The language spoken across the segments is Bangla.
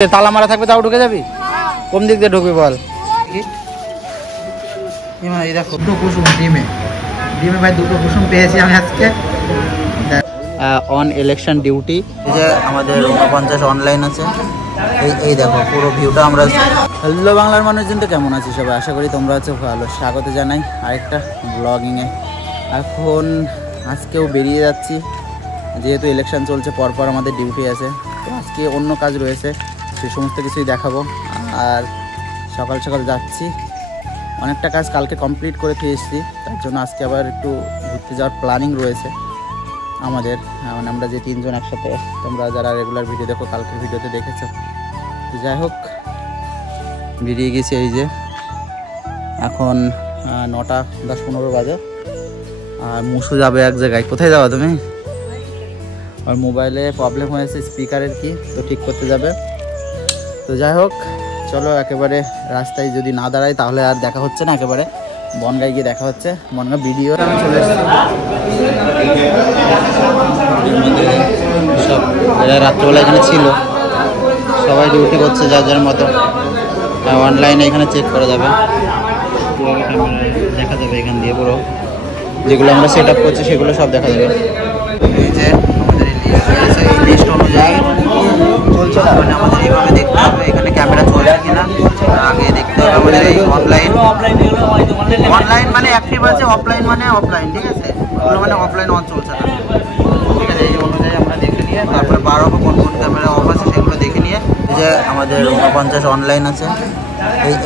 তালা মারা থাকবে তাও ঢুকে যাবি? কোন দিক দিয়ে ঢুকবি বল? এই দেখো দুটো কুসুম ডিমে ভাই, দুটো কুসুম পেয়েছি আমি আজকে। অন ইলেকশন ডিউটি, এই যে আমাদের 49 অনলাইন আছে। এই দেখো পুরো ভিউটা আমরা। হ্যালো বাংলার মানুষজন, তো কেমন আছি সবাই? আশা করি তোমরা আছো ভালো। স্বাগত জানাই আরেকটা ব্লগিংয়ে। এখন আজকেও বেরিয়ে যাচ্ছি, যেহেতু ইলেকশন চলছে, পরপর আমাদের ডিউটি আছে। তো আজকে অন্য কাজ রয়েছে, সে সমস্ত কিছুই দেখাবো। আর সকাল সকাল যাচ্ছি, অনেকটা কাজ কালকে কমপ্লিট করে দিয়ে এসেছি, তার জন্য আজকে আবার একটু ঘুরতে যাওয়ার প্ল্যানিং রয়েছে আমাদের। মানে আমরা যে তিনজন একসাথে, তোমরা যারা রেগুলার ভিডিও দেখো কালকের ভিডিওতে দেখেছো। তো যাই হোক, বেরিয়ে গেছি। এই যে এখন 9টা 10-15 বাজে। আর মুসু যাবে এক জায়গায়। কোথায় যাওয়া তুমি? আর মোবাইলে প্রবলেম হয়েছে স্পিকারের, কি তো ঠিক করতে যাবে। তো যাই হোক, চলো একেবারে রাস্তায় যদি না দাঁড়াই তাহলে আর দেখা হচ্ছে না। একেবারে বনগাঁয় গিয়ে দেখা হচ্ছে। বনগাঁ ভিডিও আমি চলে এসেছি সব। এরা রাত্রেবেলা এখানে ছিল, সবাই ডিউটি করছে যার যার মতো। অনলাইনে এখানে চেক করা যাবে, দেখা যাবে এখান দিয়ে পুরো যেগুলো আমরা সেট আপ করছি সেগুলো সব দেখা যাবে। এই যে আমাদের এই লিস্ট অনুযায়ী চলছে না, মানে আমাদের এইভাবে দেখতে হবে এখানে ক্যামেরা চলে কিনা। আগে দেখতে হবে আমাদের এই অনলাইন মানে অ্যাক্টিভ আছে, অফলাইন মানে অফলাইন, ঠিক আছে? ওগুলো মানে অফলাইন অন চলছে না, ঠিক আছে? এই অনুযায়ী আমরা দেখে নিয়ে তারপরে 12 কোন কোন ক্যামেরা অফ আছে সেগুলো দেখে নিয়ে, যে আমাদের 49 অনলাইন আছে।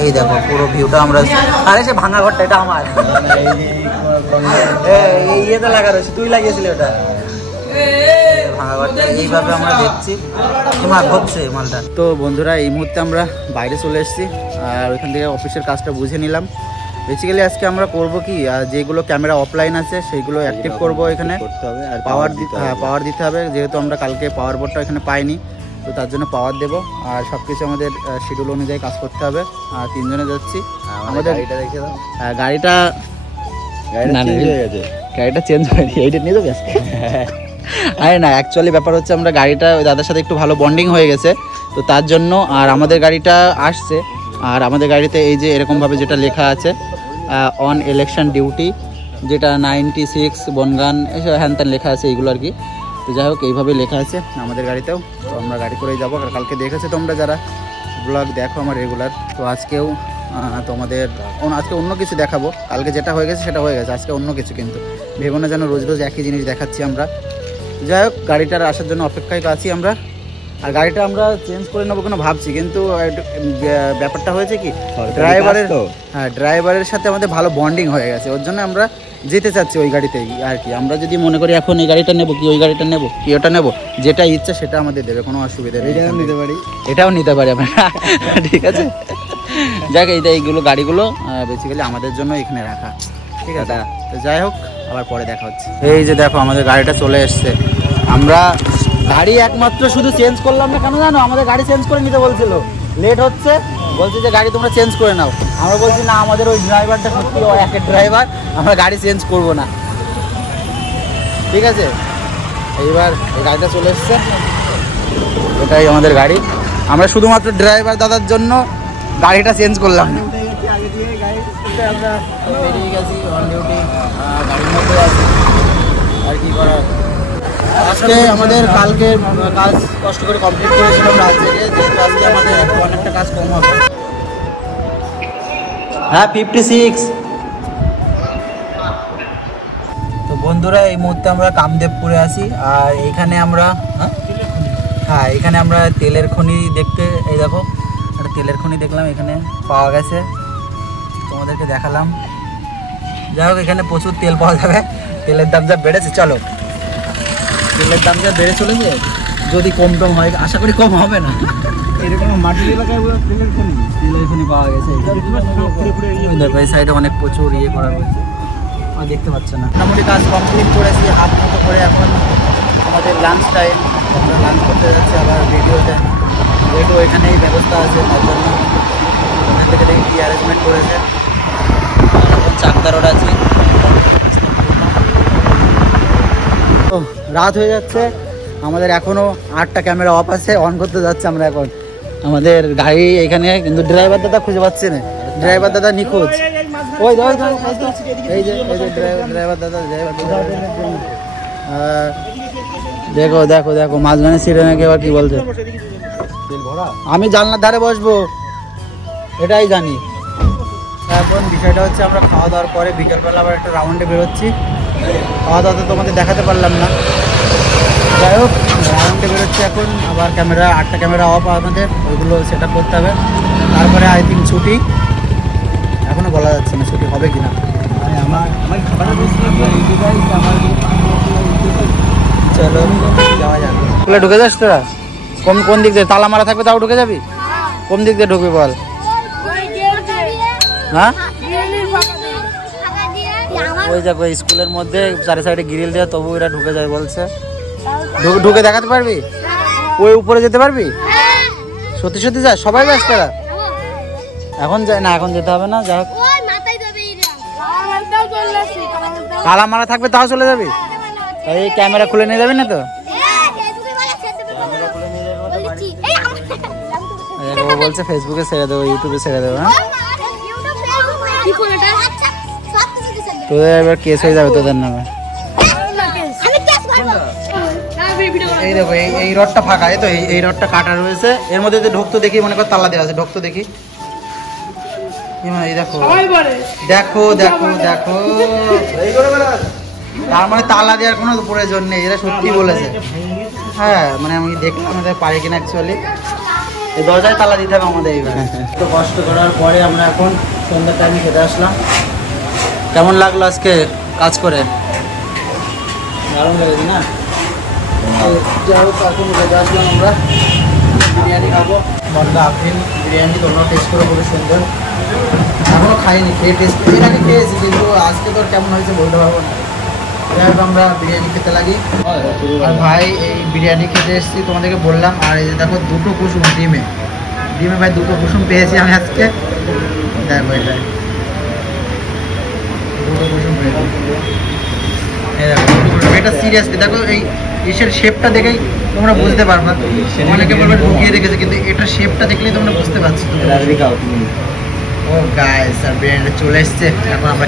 এই দেখো পুরো ভিউটা আমরা। আরে সে ভাঙা ঘরটা এটা আমার, এই ইয়েতে লাগা রয়েছে, তুই লাগিয়েছিলি ওটা ভাঙা ঘরটা। এইভাবে আমরা দেখছি হচ্ছে মালটা। তো বন্ধুরা, এই মুহূর্তে আমরা বাইরে চলে এসেছি, আর ওইখান থেকে অফিসের কাজটা বুঝে নিলাম। বেসিক্যালি আজকে আমরা করব কি, যেগুলো ক্যামেরা অফলাইন আছে সেইগুলো অ্যাক্টিভ করব এখানে। আর পাওয়ার দিতে হবে, যেহেতু আমরা কালকে পাওয়ার বোর্ডটা এখানে পাইনি, তো তার জন্য পাওয়ার দেবো। আর সব কিছু আমাদের শিডিউল অনুযায়ী কাজ করতে হবে। আর তিনজনে যাচ্ছি। আমাদের গাড়িটা চেঞ্জ হয়নি, এইটা নিয়ে যাবে। আরে না, অ্যাকচুয়ালি ব্যাপার হচ্ছে আমরা গাড়িটা ওই দাদার সাথে একটু ভালো বন্ডিং হয়ে গেছে, তো তার জন্য। আর আমাদের গাড়িটা আসছে, আর আমাদের গাড়িতে এই যে এরকমভাবে যেটা লেখা আছে অন ইলেকশন ডিউটি, যেটা 96 বনগান এসব হ্যান ত্যান লেখা আছে এইগুলো আর কি। তো যাই হোক, এইভাবে লেখা আছে আমাদের গাড়িতেও। তো আমরা গাড়ি করেই যাবো। আর কালকে দেখেছো তোমরা যারা ব্লগ দেখো আমার রেগুলার, তো আজকেও তোমাদের আজকে অন্য কিছু দেখাবো। কালকে যেটা হয়ে গেছে সেটা হয়ে গেছে, আজকে অন্য কিছু। কিন্তু ভেবো না যেন রোজ রোজ একই জিনিস দেখাচ্ছি আমরা। যাই হোক, গাড়িটার আসার জন্য অপেক্ষায় আছি আমরা। আর গাড়িটা আমরা চেঞ্জ করে নেবো কেন ভাবছি, কিন্তু ব্যাপারটা হয়েছে কি, ড্রাইভারের সাথে আমাদের ভালো বন্ডিং হয়ে গেছে, ওর জন্য আমরা যেতে চাচ্ছি ওই গাড়িতেই আর কি। আমরা যদি মনে করি এখন এই গাড়িটা নেবো কি ওই গাড়িটা নেবো কি ওটা নেবো, যেটা ইচ্ছা সেটা আমাদের দেবে, কোনো অসুবিধা নেই। এটাও নিতে পারি আমরা, ঠিক আছে? যাক, এইগুলো গাড়িগুলো বেসিক্যালি আমাদের জন্য এখানে রাখা, ঠিক আছে? তো যাই হোক, আবার পরে দেখা হচ্ছে। এই যে দেখো আমাদের গাড়িটা চলে এসছে। আমরা গাড়ি একমাত্র শুধু চেঞ্জ করলাম না কেন জানো? আমাদের গাড়ি চেঞ্জ করে নিতে বলছিল, লেট হচ্ছে, বলছে যে গাড়ি তোমরা চেঞ্জ করে নাও। আমরা বলছি না, আমাদের ওই ড্রাইভারটা সত্যি একের ড্রাইভার, আমরা গাড়ি চেঞ্জ করব না, ঠিক আছে? এইবার এই গাড়িটা চলে এসছে, এটাই আমাদের গাড়ি। আমরা শুধুমাত্র ড্রাইভার দাদার জন্য গাড়িটা চেঞ্জ করলাম না। আমরা বেরিয়ে গেছি অন ডিউটি, গাড়ির মধ্যে আছি। আর কি করার, আজকে আমাদের কালকে কাজ কষ্ট করে কমপ্লিট করেছিলাম রাত থেকে, যেহেতু আজকে আমাদের অনেকটা কাজ কম হবে। হ্যাঁ, 56। তো বন্ধুরা, এই মুহূর্তে আমরা কামদেবপুরে আছি। আর এখানে আমরা এখানে আমরা তেলের খনি দেখতে, এই দেখো একটা তেলের খনি দেখলাম এখানে পাওয়া গেছে, তোমাদেরকে দেখালাম। যাই হোক, এখানে প্রচুর তেল পাওয়া যাবে। তেলের দাম যা বেড়েছে, চলো, তেলের দাম যা বেড়ে চলেছে, যদি কম হয়, আশা করি কম হবে না। এরকম মাটির এলাকায় তেলের খনি পাওয়া গেছে। দেখো এই সাইডে অনেক প্রচুর করা হয়েছে, দেখতে পাচ্ছে না। মোটামুটি কাজ কমপ্লিট করেছি হাফ মতো করে। এখন আমাদের লাঞ্চ টাইম, আমরা লাঞ্চ করতে যাচ্ছি আবার ভিডিওতে, যেহেতু এখানেই ব্যবস্থা আছে, তার জন্য ওখান থেকে দেখি কী অ্যারেঞ্জমেন্ট করেছে। এখন চাকদা রোড আছি। রাত হয়ে যাচ্ছে, আমাদের এখনও 8টা ক্যামেরা অফ আছে, অন করতে যাচ্ছে আমরা এখন। আমাদের গাড়ি এখানে, কিন্তু ড্রাইভার দাদা খুঁজে পাচ্ছে না। ড্রাইভার দাদা নিখোঁজ। ওই এই যে ড্রাইভার দাদা। দেখো দেখো দেখো, মাঝখানে সিটে নাকি আবার কি বলছে, আমি জানলার ধারে বসবো, এটাই জানি। এখন বিষয়টা হচ্ছে আমরা খাওয়া দাওয়ার পরে বিকেলবেলা আবার একটা রাউন্ডে বেরোচ্ছি। খাওয়া দাওয়া তো তোমাদের দেখাতে পারলাম না, যাই হোক রাউন্ডে বেরোচ্ছি এখন। আবার ক্যামেরা, 8টা ক্যামেরা অফ আমাদের, ওইগুলো সেট আপ করতে হবে। তারপরে আই থিঙ্ক ছুটি, এখনও বলা যাচ্ছে না ছুটি হবে কিনা। চলো যাওয়া যাবে। স্কুলে ঢুকে যাস তোরা? কোন দিক দিয়ে? তালা মারা থাকবে তাও ঢুকে যাবি? কোন দিক দিয়ে ঢুকবি বল? হ্যাঁ ওই দেখো স্কুলের মধ্যে চারি সাইডে গ্রিল দেওয়া, তবু এরা ঢুকে যায় বলছে। ঢুকে দেখাতে পারবি? ওই উপরে যেতে পারবি? সত্যি সত্যি যা? সবাই যাস তোরা? এখন যায় না, এখন যেতে হবে না। যা হোক তালা মারা থাকবে তাও চলে যাবি? এই ক্যামেরা খুলে নিয়ে যাবি না তো? ও বলছে ফেসবুকে ছেড়ে দেবো, ইউটিউবে ছেড়ে দেবো। হ্যাঁ তোদের এবার কেস হয়ে যাবে তোদের নামে। এই দেখো এই রডটা ফাঁকা, এই তো এই রডটা কাটা রয়েছে। এর মধ্যে ঢুকতো দেখি, মনে কর তালা দেওয়া আছে, ঢুকতো দেখি। এই দেখো দেখো দেখো দেখো, তার মানে তালা দেওয়ার কোনো প্রয়োজন নেই, এরা সত্যি বলেছে। হ্যাঁ মানে আমি দেখলাম আমাদের পারে কিনা অ্যাকচুয়ালি। এই দরজায় তালা দিতে হবে আমাদের। এইবার তো কষ্ট করার পরে আমরা এখন সন্ধ্যার টাইমে খেতে আসলাম। কেমন লাগলো আজকে কাজ করে? দারুণ লেগেছে না? যাই হোক এখন খেতে আসলাম আমরা, বিরিয়ানি খাবো। বন্ধা আফরিন বিরিয়ানি তোমরা টেস্ট করে, খুবই সুন্দর। এখনও খাইনি, খেয়ে টেস্ট করে আগে খেয়েছি, কিন্তু আজকে তো কেমন হয়েছে বলতে পারবো না। যাই হোক আমরা বিরিয়ানি খেতে লাগি। আর ভাই এই বিরিয়ানি খেতে এসেছি তোমাদেরকে বললাম। আর এই যে দেখো 2টো কুসুম ডিমে ভাই 2টো কুসুম পেয়েছি আমি আজকে। দেখো এটা 2টো কুসুম পেয়েছি। এটা সিরিয়াসলি দেখো, এই ইসের শেপটা দেখেই তোমরা বুঝতে পারবে। অনেকে বলবে ঢুকিয়ে রেখেছে, কিন্তু এটা শেপটা দেখলেই তোমরা বুঝতে পারছো। ও গাইস, আর বিরিয়ানিটা চলে এসছে। এখন আমরা